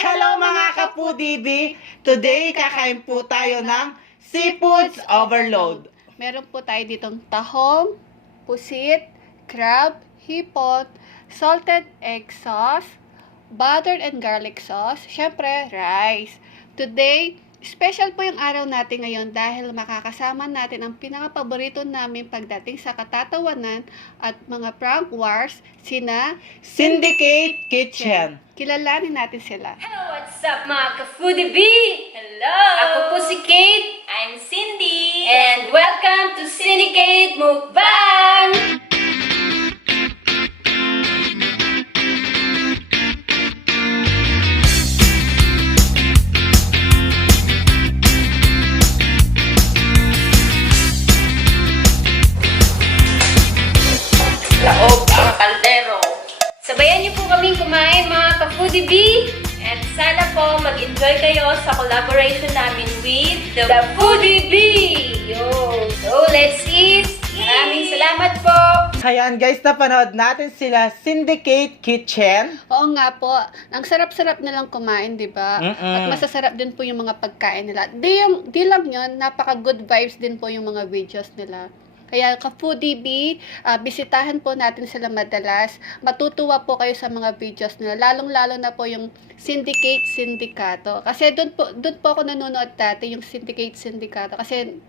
Hello mga kapudibi! Today, kakain po tayo ng Seafoods Overload. Meron po tayo ditong tahong, pusit, crab, hipon, salted egg sauce, buttered and garlic sauce, syempre, rice. Today, special po yung araw natin ngayon dahil makakasama natin ang pinaka-paborito namin pagdating sa katatawanan at mga prank wars, sina Syndicate Kitchen. Kilalanin natin sila. Hello, what's up mga ka-Foodie B? Hello! Ako po si Kate. I'm Cindy. And welcome to Syndicate Mukbang! Laog ang kaldero. Sabayan niyo po kaming kumain mga ka-Foodie B. And sana po mag-enjoy kayo sa collaboration namin with the Foodie B. Yo! So, let's eat! Maraming salamat po! Ayan guys, napanood natin sila Syndicate Kitchen. Oo nga po, ang sarap-sarap nilang kumain, di ba? At masasarap din po yung mga pagkain nila. Di lang yun, napaka-good vibes din po yung mga videos nila. Kaya ka-Foodie B, bisitahan po natin sila madalas. Matutuwa po kayo sa mga videos nila. Lalong-lalo na po yung Syndicate Sindicato. Kasi doon po ako nanonood dati, yung Syndicate Sindicato. Kasi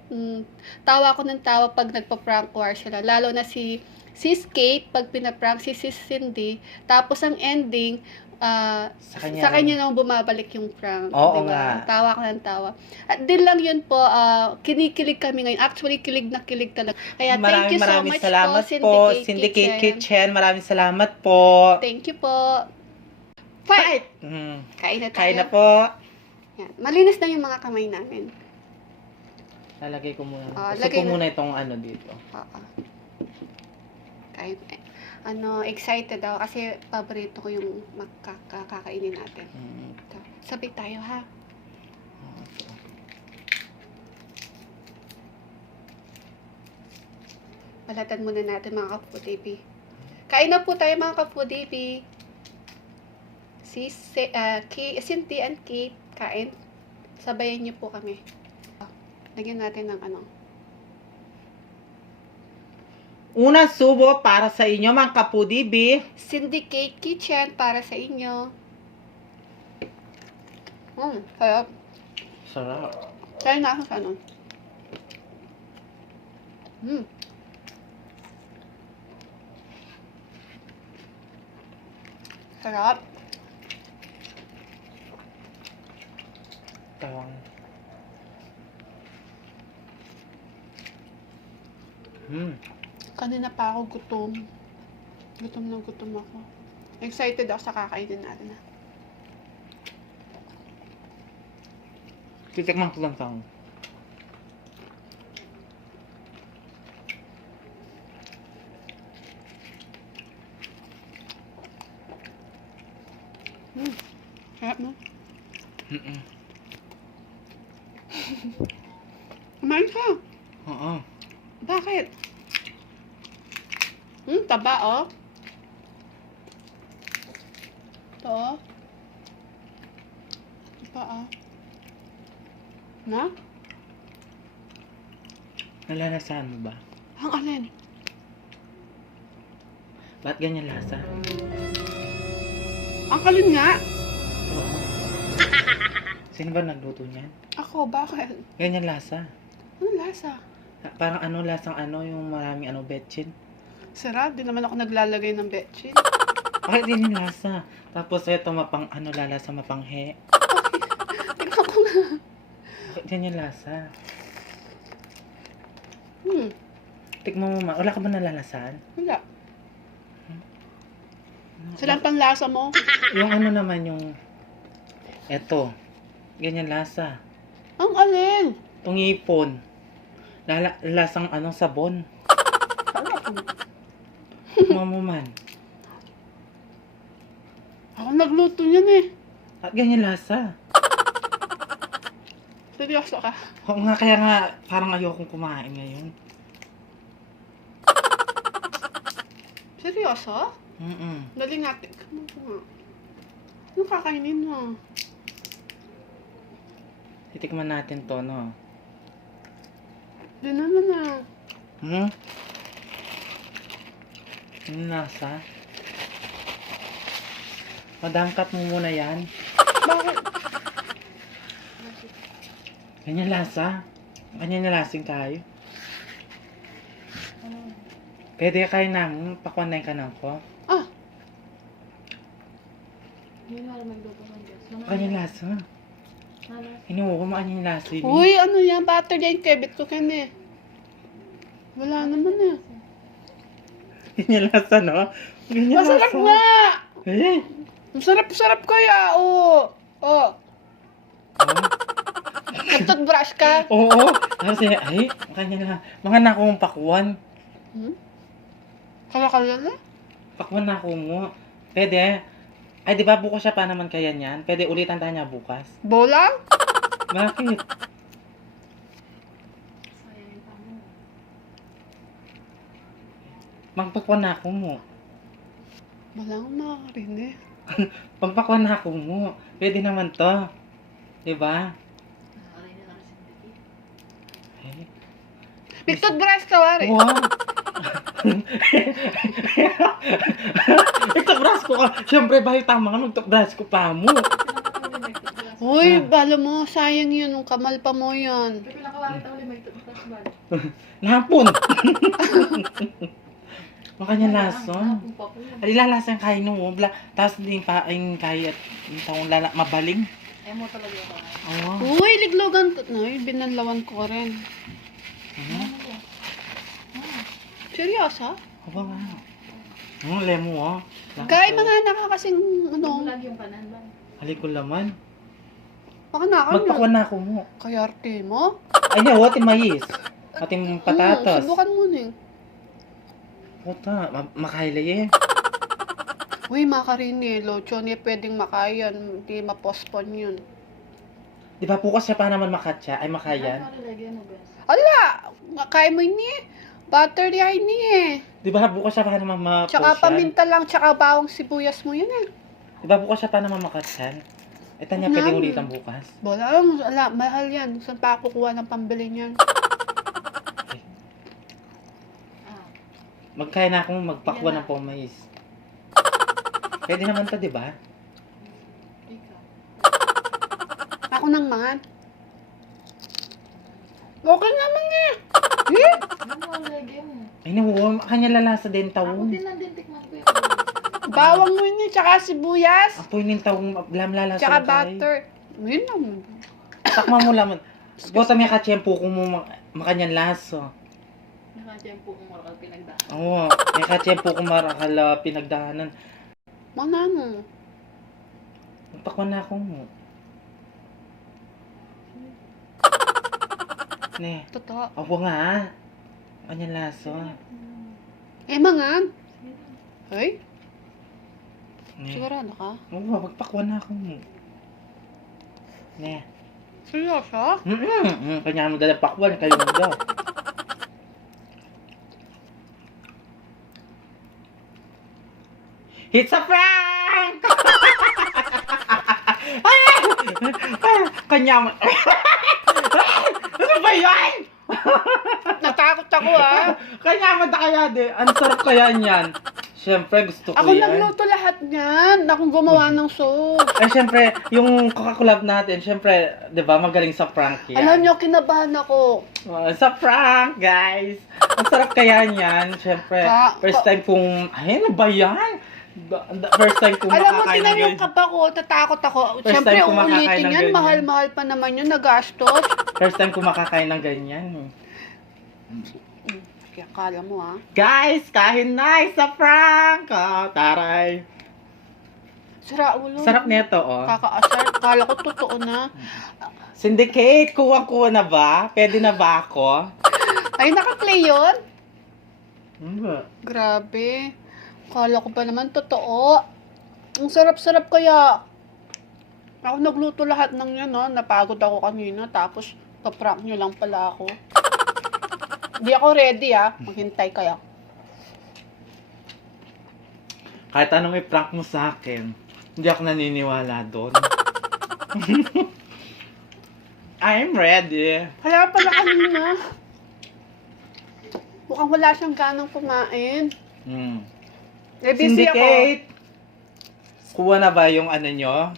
tawa ko ng tawa pag nagpa-prank war sila. Lalo na si Sis Kate, pag pinaprank si Sis Cindy. Tapos ang ending, sa kanya nang bumabalik yung prank. Oo diba? nga. Tawa ka ng tawa. At din lang yun po, kinikilig kami ngayon. Actually, kilig na kilig talaga. Kaya thank you so much salamat po, Syndicate Kitchen. Maraming salamat po. Thank you po. Fight! Kain na tayo. Kain na po. Yan. Malinis na yung mga kamay namin. Lalagay ko muna. Gusto lagay ko na. muna itong ano dito. Oo. Kain. Excited ako kasi paborito ko yung makakainin natin. Ito. Sabay tayo ha. Balatan muna natin mga ka-Foodie B. Kain na po tayo mga ka-Foodie B. Si Cindy and Kate, kain. Sabayan niyo po kami. Lagyan natin ng ano. Unang subo para sa inyo mga ka-Foodie B. Syndicate Kitchen para sa inyo. Sarap. Sarap. Kaya na ako sa ano. Sarap. Tawang. Kanina pa ako gutom. Gutom na gutom ako. Excited ako sa kakainin natin. Titikman ko lang tawang. Sarap no? Kumain ka. Oo. Bakit? Taba oh. Ito oh. Taba oh. Na? Nalalasahan mo ba? Ang alin? Ba't ganyan lasa? Ang alin nga? Oo. Sino ba nagluto niyan? Ako, bakit? Ganyan lasa. Ano lasa? Parang ano, lasang ano, yung maraming ano, betchin. Sarap, di naman ako naglalagay ng betchin. Bakit din yung lasa? Tapos ito, lalasa mapanghe. Tingnan ko nga. Bakit din yung lasa? Tikman mo ma. Wala ka ba nalalasan? Wala. Sila ang panglasa mo. Yung ano naman yung... Eto. Ganyan lasa. Ang alin? Tungipon. Lasang anong sabon. Mamuman. Ako nagluto niyan eh. At ganyan lasa. Seryoso ka? Oo nga, kaya nga parang ayokong kumain ngayon. Seryoso? Dali natin. Ano nga? Ano kakainin mo? Titikman natin to, no? Di naman na. Ano lasa? Madangkat mo muna yan. Bakit? Ganyan lasa. Ganyan na lasing tayo. Pwede kayo namin, pakuanay ka na ako. Ah! Ganyan lasa. Inuwa ko maanyan lasa. Uy, ano yan? Butter yan. Kebit ko kan eh. Wala naman eh. Ganyan lasa, no? Ganyan Masarap lasa. nga! Eh! Masarap-sarap kaya, oo. Oh. Nagtoothbrush ka? Oo. Kasi, ay, ganyan na. Mga nakong pakuan. Kala-kala na? Pakuan na ako mo. Pwede. Ay, di ba bukas siya pa naman kaya niyan? Pwede ulitan tayo niya bukas. Bolang? Bakit? Magpakuan na ako mo. Wala akong nakakarinig. Pagpakuan na ako mo. Pwede naman to. Diba? Ay. Nagtoothbrush ka, wari. Wow! Nagtoothbrush ko ka. Siyempre, bahit tama ka, nagtoothbrush ko pa mo. Uy, balo mo, sayang yun. Nung kamal pa mo yun. Napon! Makanya lason. Ali lalasan kain no, bla. Tapos din pa ang kaya at yung taong mabaling. Ay mo talaga ba? Oo. Uy, liglogan ko. Uy, binanlawan ko rin. Seryoso? Aba nga. Lemo oh. Kaya mga nakakasing ano. Lagi yung kanan ba? Halik ko laman. Baka nakakan Magpakuan na ako mo. Kaya arte mo? Ay niya, ating mais. Ating patatas. Subukan mo na eh. Puta, makailay eh. Uy, makarini. Lotion eh, pwedeng makayan. Hindi ma-postpone yun. Di ba bukas siya pa naman makatsa? Ay makayan. Ala! Kaya mo ini eh. Butter yan ini eh. Di ba bukas siya pa naman ma-post Tsaka yan? paminta lang, tsaka bawang sibuyas mo yun eh. Di ba bukas siya pa naman makatsan? Ito niya pwede ulitan bukas. Wala, mahal yan. Saan pa ako kukuha ng pambili niyan? Magkaya na akong magpakuha ng pomais. Pwede naman to, di ba? Ako nang mangan. Okay naman eh. Eh? Ay, nawa, kanya lalasa din tawong. Bawang mo yun eh, tsaka sibuyas. Apoy nin tawong lalasa. Tsaka butter. Yun naman. Takma mo laman. Bota may katsyempo kung mo makanyan laso. Nakatiyempo kung marakal pinagdaan. Oo, may katsyempo kung marakal pinagdaanan. Manano. Magpakuha na ako mo. Ne, Totoo. awa nga. Kanyan laso. Eh, mangan. Ay, Ne. sigurado ka? Oo, magpakuha na ako mo. Ne. Seryoso? Kanya mo dala pakwan, kayo mo daw. It's a prank! Ay! Kanya mo. Ano ba yan? Natakot ako ah. Kanya mo da kaya de. Ang sarap kaya niyan. Siyempre, gusto ko Ako yan. nagluto lahat niyan. Akong gumawa ng soup. Ay, siyempre, yung kakakulab natin, siyempre, di ba, magaling sa prank yan. Alam niyo, kinabahan ako. Sa prank, guys. Ang sarap kaya niyan. Siyempre, first time kong, ay, ano ba yan? First time kong Alam mo, makakain ng tinanong ganyan. ka pa ko, tatakot ako. First Siyempre, time ko makakain uulitin ng yan. ganyan. Mahal-mahal pa naman yun, nagastos. First time kong makakain ng ganyan. Kaya kala mo ah. Guys, kain na sa prank. Oh, taray. Sira ulo. Sarap nito, oh. Kakaasar. Kala ko totoo na. Syndicate, kuha na ba? Pwede na ba ako? Ay, naka-play yun? Hindi. Grabe. Kala ko pa naman totoo. Ang sarap-sarap kaya. Ako nagluto lahat ng yan, no? Napagod ako kanina, tapos paprank nyo lang pala ako. Hindi ako ready, Maghintay kayo. Kahit anong i-prank mo sa akin, hindi ako naniniwala doon. I'm ready. Kaya pala kanina. Mukhang wala siyang ganang kumain. Eh, busy ako. Syndicate! Kuha na ba yung ano nyo?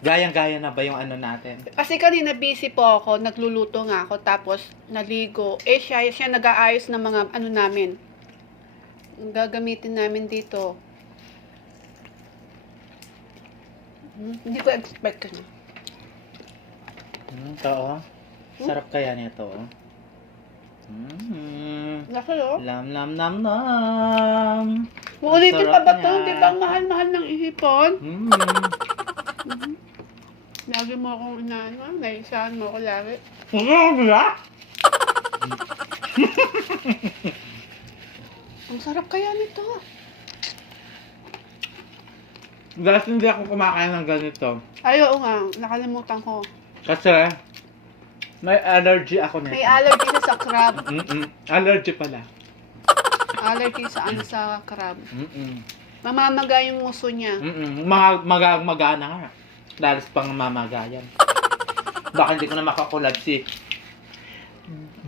Gayang-gaya na ba yung ano natin? Kasi kanina busy po ako, nagluluto nga ako, tapos naligo. Eh, siya nag-aayos ng mga ano namin. Gagamitin namin dito. Hindi ko expect na. Ito, oh. Sarap kaya nito, oh. Lasa, no? Lam, lam, nam, nam. Uulitin pa Sarap ba ito? niya. Di ba ang mahal-mahal ng ihipon? Mm. Lagi mo akong inaano, naisahan mo ako lagi. Ang sarap kaya nito. Dahil hindi ako kumakain ng ganito. Ay, oo nga, nakalimutan ko. Kasi, may allergy ako nito. May allergy siya sa crab. Allergy pala. Allergy sa ano sa crab. Mm-mm. Mamamaga yung nguso niya. Magana nga. Dalos pang mamagayan. Baka hindi ko na makakulab si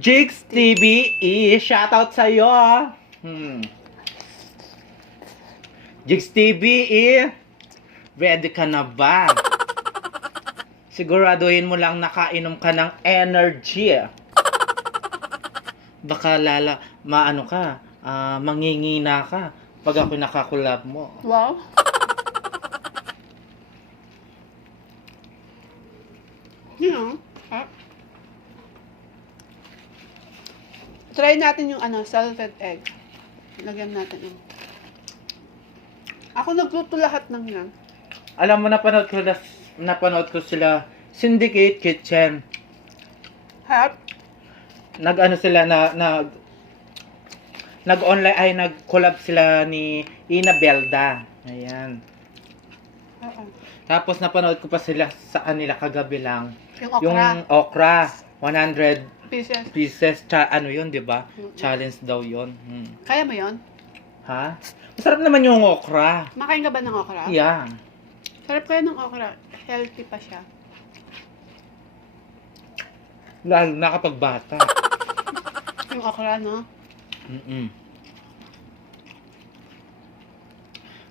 Jigs TV. Shoutout sa'yo. Jigs TV. Ready ka na ba? Siguraduhin mo lang nakainom ka ng energy. Baka maano ka, mangingina ka pag ako nakakulab mo. Wow. You know, try natin yung salted egg. Lagyan natin yung. Ako nagluto lahat ng yan. Alam mo, napanood ko sila Syndicate Kitchen. Hap? Nag-ano sila nag-collab sila ni Ina Belda. Ayan. Oo. Tapos napanood ko pa sila sa kanila kagabi lang. Yung okra. Yung okra, 100 Pieces. pieces, ano yun, di ba? Challenge daw yun. Kaya mo yon? Ha? Masarap naman yung okra. Makain ka ba ng okra? Yeah. Sarap kaya ng okra. Healthy pa siya. Lalo na kapag bata. Yung okra, no?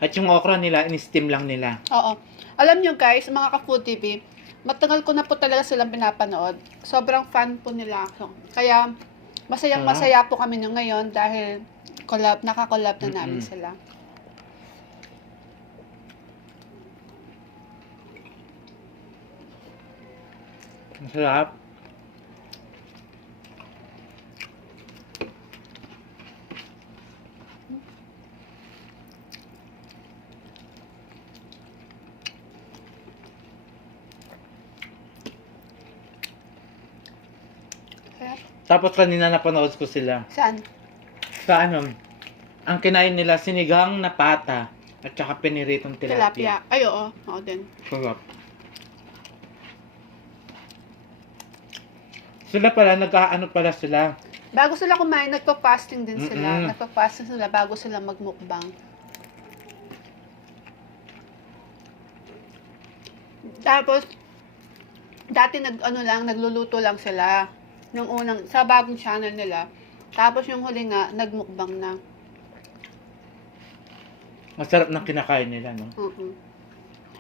At yung okra nila, in-steam lang nila. Oo. Alam nyo guys, mga ka-Food TV, matagal ko na po talaga silang pinapanood. Sobrang fan po nila ako. Kaya, masayang-masaya po kami nyo ngayon dahil nakakolab na namin sila. Masarap. Sarap. Tapos kanina napanood ko sila. Saan? Sa ano, ang kinain nila sinigang na pata at saka piniritong tilapia. Tilapia. Ay, oo. Oo din. Sarap. Sila pala, nag-ano pala sila. Bago sila kumain, nagpa-fasting din sila. Mm-mm. Nagpa-fasting sila bago sila magmukbang. Tapos, dati nagluluto lang sila. Nung unang, sa bagong channel nila. Tapos yung huli nga, nagmukbang na. Masarap ng kinakain nila, no?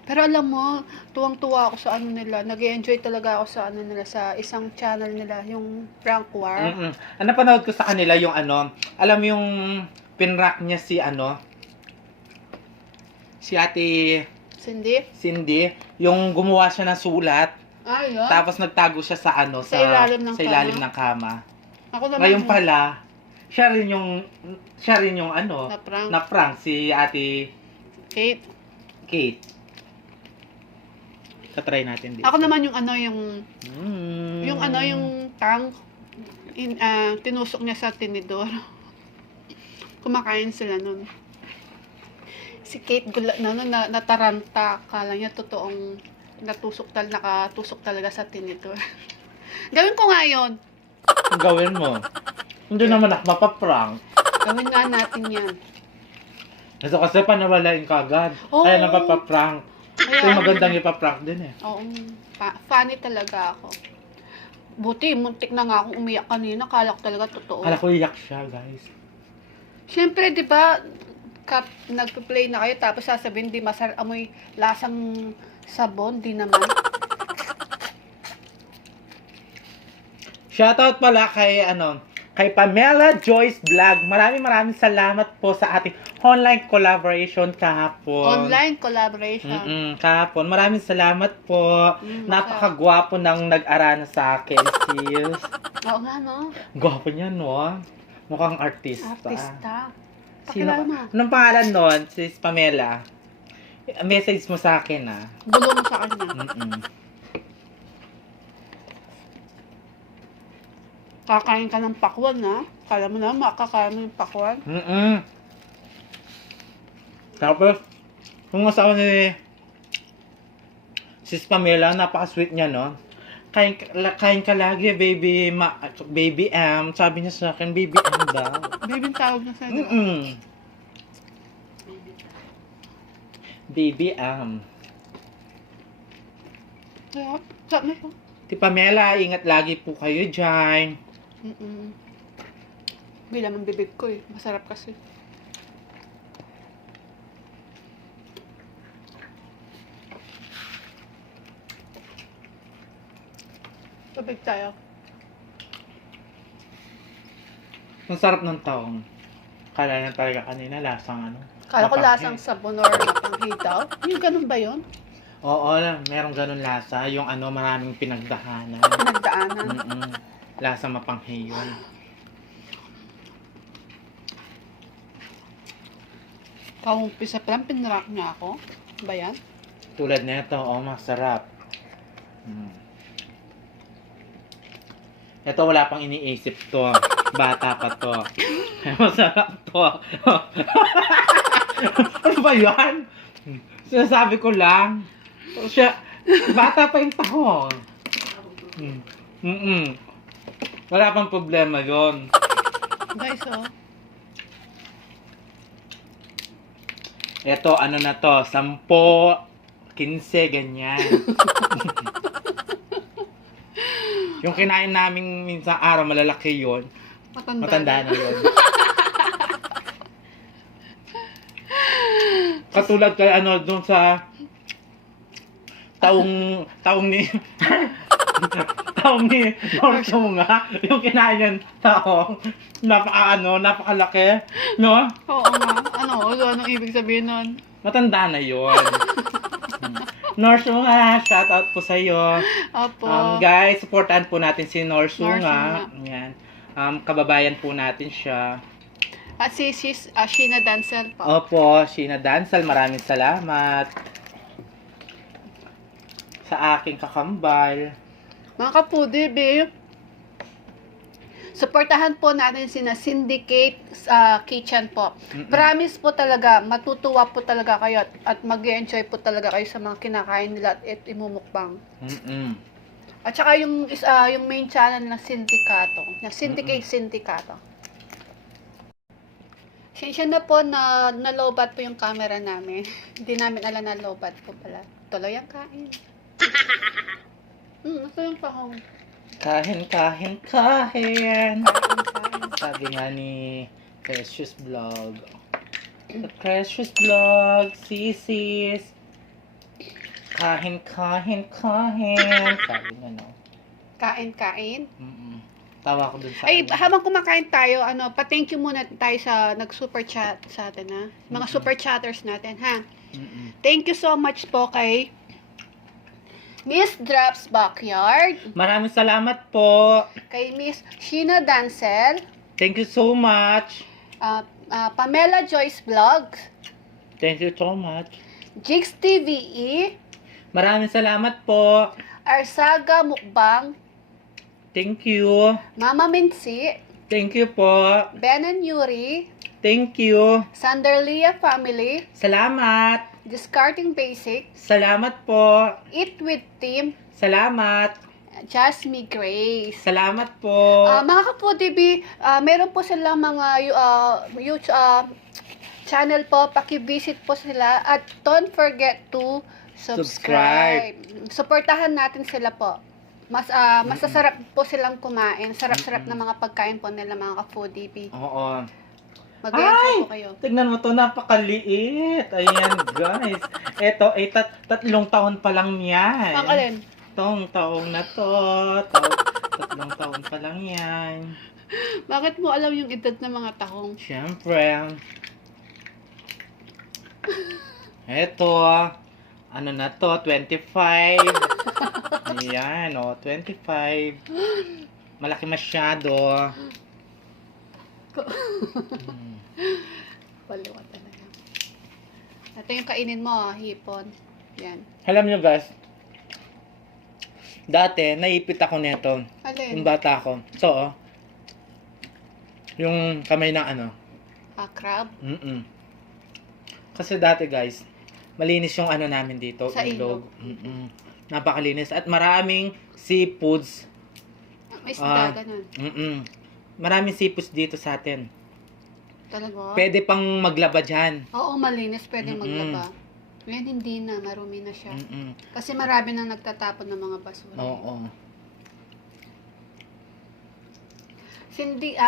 Pero alam mo, tuwang-tuwa ako sa ano nila. Nag-enjoy talaga ako sa ano nila, sa isang channel nila, yung Prank War. Ang napanood ko sa kanila yung ano, alam yung pinrack niya si Ate Cindy? yung gumawa siya ng sulat, Ay, yun. tapos nagtago siya sa Sa ilalim ng ilalim ng kama. Ako naman, Ngayon pala, siya rin yung Na-prank. na-prank si Ate Kate. Kate. Tatry natin dito. Ako naman yung ano, yung tang, tinusok niya sa tinidor. Kumakain sila nun. Si Kate nataranta. Kala niya totoong nakatusok talaga sa tinidor. Gawin ko nga yun. Gawin mo. Hindi naman ako mapaprank. Gawin nga natin yan. Ito kasi panawalain ka agad. Oo. Kaya napapaprank. Ito magandang ipaprank din eh. Oo. Funny talaga ako. Buti, muntik na nga akong umiyak kanina. Kala ko talaga totoo. Kala ko iyak siya, guys. Siyempre, di ba, nagpa-play na kayo tapos sasabihin, di amoy lasang sabon, di naman. Shoutout pala kay Pamela Joyce Vlog. Maraming salamat po sa ating online collaboration kahapon. Online collaboration. Kahapon. Maraming salamat po. Napakagwapo ng nag-arana sa akin, sis. Oo nga, no? Gwapo niya, no? Mukhang artista. Artista. Sino? Pakilala. Anong pangalan nun, sis Pamela? Message mo sa akin, Bulo mo sa kanya. Kakain ka ng pakwan, ha? Kala mo na, makakain mo yung pakwan. Tapos, kung asawa ni sis Pamela, napaka-sweet niya, no? Kain ka lagi, baby, baby M. Sabi niya sa akin, baby M daw. Baby, tawag na sa'yo. Baby M. Kaya, sabi ko. Ti Pamela, ingat lagi po kayo dyan. Bilang ang bibig ko eh. Masarap kasi. Tubig tayo. Ang sarap ng taong. Kala na talaga kanina, lasang ano. Kala ko mapanghi. lasang sabon or mapanghitaw. Yung ganun ba yun? Oo, merong ganun lasa. Yung maraming pinagdahanan. Pinagdaanan. Lasa mapanghi yun. Kaumpisa pa lang, pinrack niya ako. Ba yan? Tulad nito, masarap. Ito, wala pang iniisip to. Bata pa to. Masarap to. Ano ba yan? Sinasabi ko lang. Bata pa yung tahong. Wala pang problema yon. Guys, oh. Ito, na to? 10, 15, ganyan. Yung kinain namin minsan araw, malalaki yon. Matanda na yun. Katulad kay doon sa taong ni Norso nga, yung kinain yung taong napakalaki, no? Oo nga. Anong ibig sabihin nun? Matanda na yun. Norso nga, shoutout po sa'yo. Opo. Guys, supportahan po natin si Norso Norso nga. nga. Yan. Kababayan po natin siya. At si Sheena Dancel po. Opo, Sheena Dancel, maraming salamat sa aking kakambal. Mga kapudi, babe. Supportahan po natin sina Syndicate Kitchen po. Promise po talaga, matutuwa po talaga kayo at mag-enjoy po talaga kayo sa mga kinakain nila at imumukbang. At saka yung main channel na Sindicato, na Syndicate. Sensya na po na nalobat po yung camera namin. Hindi namin alam na lobat po pala. Tuloy ang kain. Ito yung pahong. Kain. Sabi nga ni Precious Vlog. Precious Vlog, sisis. Kain. Sabi nga, no? Kain. Tawa ko dun sa Ay, habang kumakain tayo, pa-thank you muna tayo sa nag-super chat sa atin, ha? Mga super chatters natin, ha? Thank you so much po kay Miss Drops Backyard. Maraming salamat po. Kay Miss Sheena Dancel. Thank you so much. Pamela Joyce Vlogs. Thank you so much. Jigs TVE. Maraming salamat po. Arsaga Mukbang, Thank you. Mama Minsi, Thank you po. Ben and Yuri, Thank you. Sanderlia Family, Salamat. Discarding Basic, Salamat po. Eat with Team, Salamat. Jasmine Grace. Salamat po. Mga ka-Foodie, meron po silang mga YouTube channel po. Paki-visit po sila at don't forget to subscribe. Supportahan natin sila po. Masasarap po silang kumain. Sarap-sarap na mga pagkain po nila mga ka-Foodie. Oo. Mag-enjoy po kayo. Tignan mo to, napakaliit. Ayan, guys. Ito, 3 taon pa lang yan. Ang alin? Tong taong na to. 3 taon pa lang yan. Bakit mo alam yung edad ng mga tahong? Siyempre. Ito, ano na to, 25. Ayan, 25. Malaki masyado. Baliwa talaga. Ito yung kainin mo, hipon. Yan. Alam nyo guys, dati, naipit ako nito. Alin? Yung bata ako. So, yung kamay ng ano. Crab? Kasi dati guys, malinis yung ano namin dito. Sa ilog. Napakalinis. At maraming seafoods. May isda, ganun. Maraming seafoods dito sa atin. Talaga? Pwede pang maglaba dyan. Oo, malinis. Pwede maglaba. Ngayon hindi na. Marumi na siya. Kasi marami nang nagtatapon ng mga basura. Oo. Cindy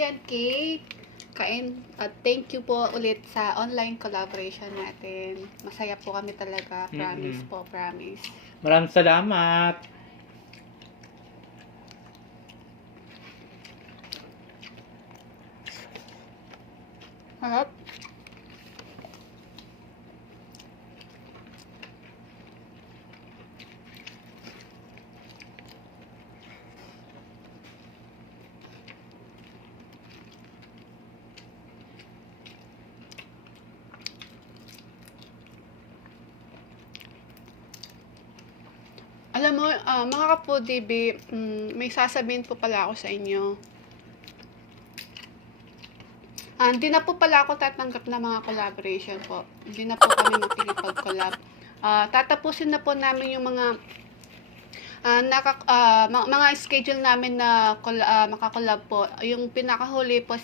and Kate, kain at thank you po ulit sa online collaboration natin. Masaya po kami talaga. Promise po, promise. Maraming salamat. Harap. Alam mo, mga ka-Foodie, may sasabihin po pala ako sa inyo. Hindi na po pala ako tatanggap ng mga collaboration po. Hindi na po kami makikipag-collab. Tatapusin na po namin yung mga mga schedule namin na makakollab po. Yung pinakahuli po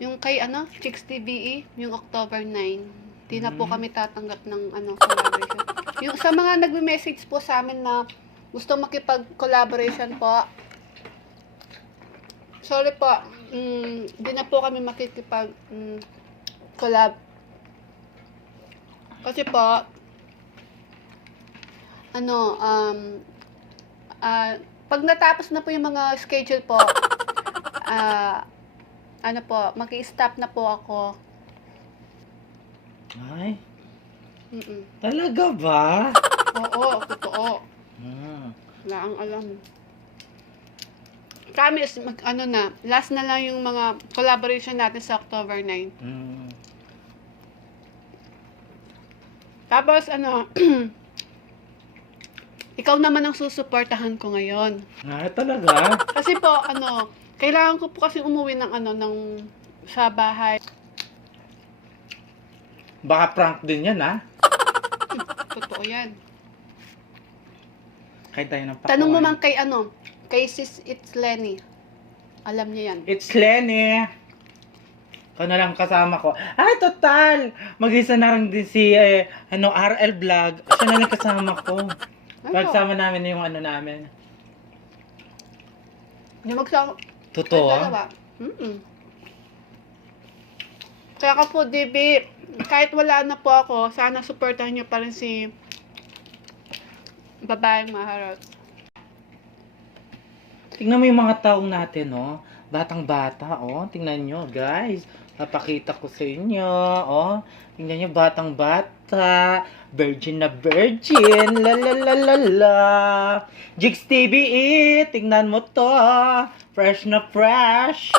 yung kay Chicks TVE, yung October 9. Di na po kami tatanggap ng collaboration. Yung sa mga nagme-message po sa amin na gusto makipag-collaboration po, sorry po, di na po kami makikipag-collab. Kasi po, pag natapos na po yung mga schedule po, maki-stop na po ako. Ay, talaga ba? Oo, totoo. Wala ang alam. Promise, last na lang yung mga collaboration natin sa October 9. Tapos, ikaw naman ang susuportahan ko ngayon. Talaga? Kasi po, kailangan ko po kasi umuwi ng sa bahay. Baka prank din yan, ha? Totoo yan. Kahit tayo ng Tanong mo man kay Sis It's Lenny. Alam niya yan. It's Lenny. Ikaw na lang kasama ko. Ay, total! Mag-isa na rin din si, RL Vlog. Siya na lang kasama ko. Pagsama namin yung namin. Yung magsama. Totoo? Kaya ka po, DB, kahit wala na po ako, sana supportahan niyo pa rin si babaeng maharot. Tingnan mo yung mga taong natin, oh. Batang-bata, oh. Tingnan nyo, guys. Papakita ko sa inyo, oh. Tingnan nyo, batang-bata. Virgin na virgin. La la la la la. Jigs TVE, tingnan mo to. Fresh na fresh.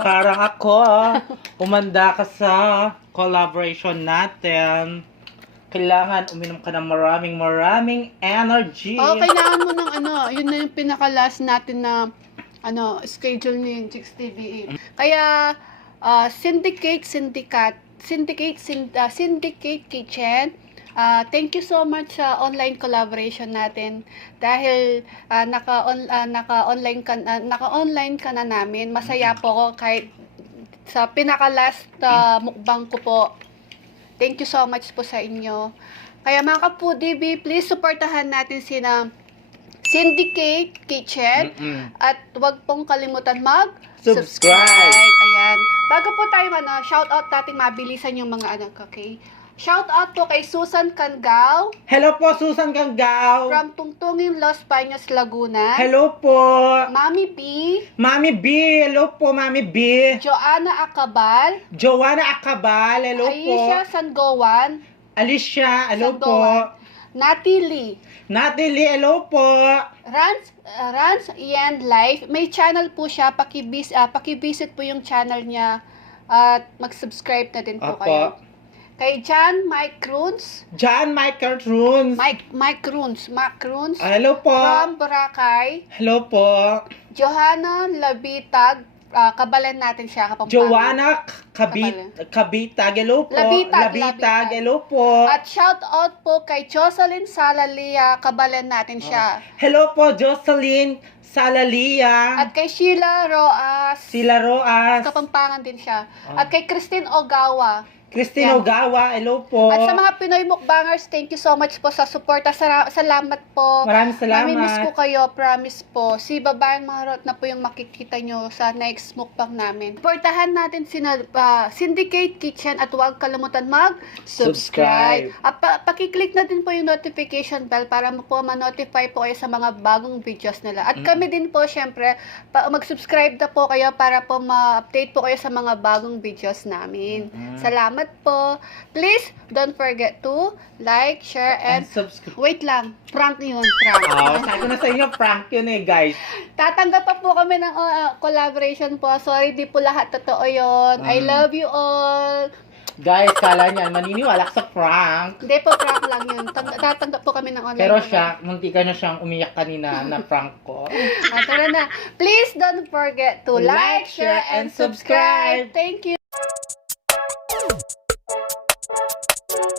Parang ako. Umanda ka sa collaboration natin. kailangan uminom ka ng maraming energy. Oo, kailangan mo ng yun na yung pinaka-last natin na schedule ni Chicks TV. Kaya Syndicate Kitchen. Thank you so much sa online collaboration natin dahil naka-online ka na namin. Masaya po ako kahit sa pinaka-last mukbang ko po. Thank you so much po sa inyo. Kaya mga ka-Foodie, please supportahan natin sina Syndicate Kitchen at huwag pong kalimutan Subscribe. Ayan. Bago po tayo shout out natin mabilisan yung mga okay? Shout out po kay Susan Cangao Hello po, Susan Cangao. from Tungtungin, Los Baños, Laguna. Hello po. Mami B, Mami B. Hello po, Mami B. Joanna Acabal, Joanna Acabal. Hello Aisha po. Sangowan, Alicia. Hello po. Sangowan. Nati Lee, Natalie. Hello po. Rans Ian Life. May channel po siya. Pakivisit po yung channel niya at mag-subscribe na din po kayo. Opo. Kay John Mike Runes. John Michael Runes. Mike Runes. Hello po. From Boracay. Hello po. Johanna Labitag. Kabalan natin siya. Kapampangan. Joanna Kabitag. Hello po. Labitag. Hello po. At shout out po kay Jocelyn Salalia. Kabalan natin siya. Hello po, Jocelyn Salalia. At kay Sheila Roas. Sila Roas. Kapampangan din siya. At kay Christine Ogawa. Christine Yan. Ogawa. Hello po. At sa mga Pinoy Mukbangers, thank you so much po sa suporta. Salamat po. Maraming salamat. Mamimiss ko kayo, promise po. Si Babayang Marot na po yung makikita nyo sa next mukbang namin. Suportahan natin Syndicate Kitchen at huwag kalimutan Subscribe. At pakiclick na din po yung notification bell para po ma-notify po kayo sa mga bagong videos nila. At kami din po, syempre, mag-subscribe na po kayo para po ma-update po kayo sa mga bagong videos namin. Salamat po. Please, don't forget to like, share, and subscribe. wait lang. Prank yun, prank. Sabi ko na sa inyo, prank yun guys. Tatanggap pa po kami ng collaboration po. Sorry, di po lahat totoo yun. I love you all. Guys, kala niyan, maniniwala ka sa prank. Hindi po, prank lang yun. Tatanggap po kami ng online. Pero siya, munti ka na siyang umiyak kanina na prank ko. Tara na. Please don't forget to like, share, and subscribe. Thank you.